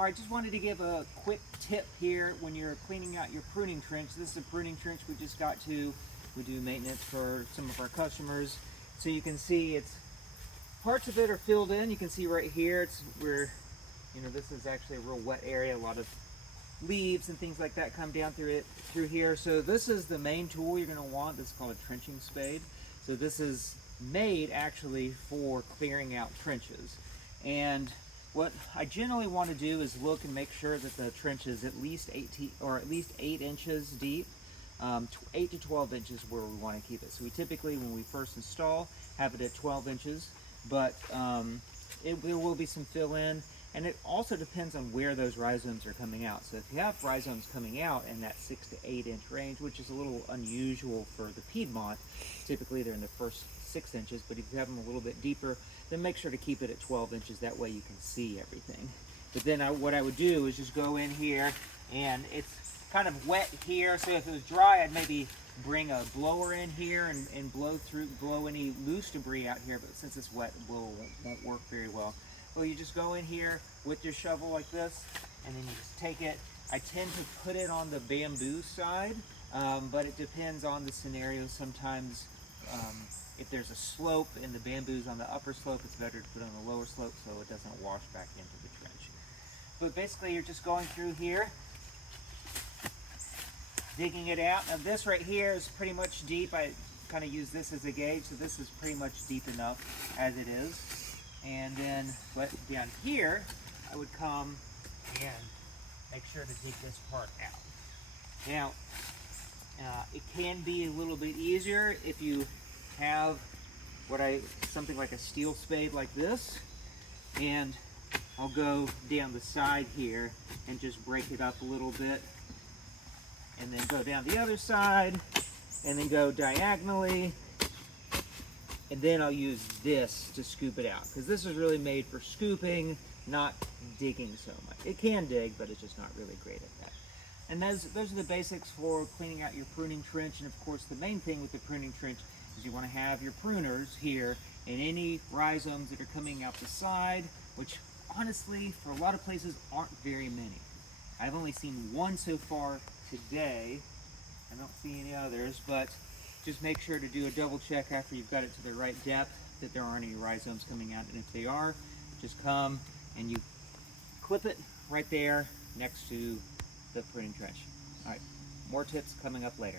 All right, just wanted to give a quick tip here when you're cleaning out your pruning trench. This is a pruning trench we just got to. We do maintenance for some of our customers. So you can see it's parts of it are filled in. You can see right here it's where, you know, this is actually a real wet area. A lot of leaves and things like that come down through here. So this is the main tool you're going to want. This is called a trenching spade. So this is made actually for clearing out trenches. And what I generally want to do is look and make sure that the trench is at least 8 inches deep. 8 to 12 inches where we want to keep it. So we typically, when we first install, have it at 12 inches, but there will be some fill in, and it also depends on where those rhizomes are coming out. So if you have rhizomes coming out in that 6 to 8 inch range, which is a little unusual for the Piedmont, typically they're in the first 6 inches, but if you have them a little bit deeper, then make sure to keep it at 12 inches. That way you can see everything. But then what I would do is just go in here, and it's kind of wet here, so if it was dry, I'd maybe bring a blower in here and blow any loose debris out here, but since it's wet, the blower won't work very well. Well, you just go in here with your shovel like this, and then you just take it. I tend to put it on the bamboo side, but it depends on the scenario. Sometimes if there's a slope and the bamboo's on the upper slope, it's better to put it on the lower slope so it doesn't wash back into the trench. But basically, you're just going through here, digging it out. Now this right here is pretty much deep. I kind of use this as a gauge, so this is pretty much deep enough as it is. And then down here, I would come and make sure to dig this part out. Now, it can be a little bit easier if you have something like a steel spade like this, and I'll go down the side here and just break it up a little bit, and then go down the other side, and then go diagonally, and then I'll use this to scoop it out, because this is really made for scooping, not digging so much. It can dig, but it's just not really great at that. And those are the basics for cleaning out your pruning trench. And of course, the main thing with the pruning trench is you want to have your pruners here, and any rhizomes that are coming out the side, which honestly, for a lot of places, aren't very many. I've only seen one so far today. I don't see any others, but just make sure to do a double check after you've got it to the right depth that there aren't any rhizomes coming out. And if they are, just come and you clip it right there next to the pruning trench. All right, more tips coming up later.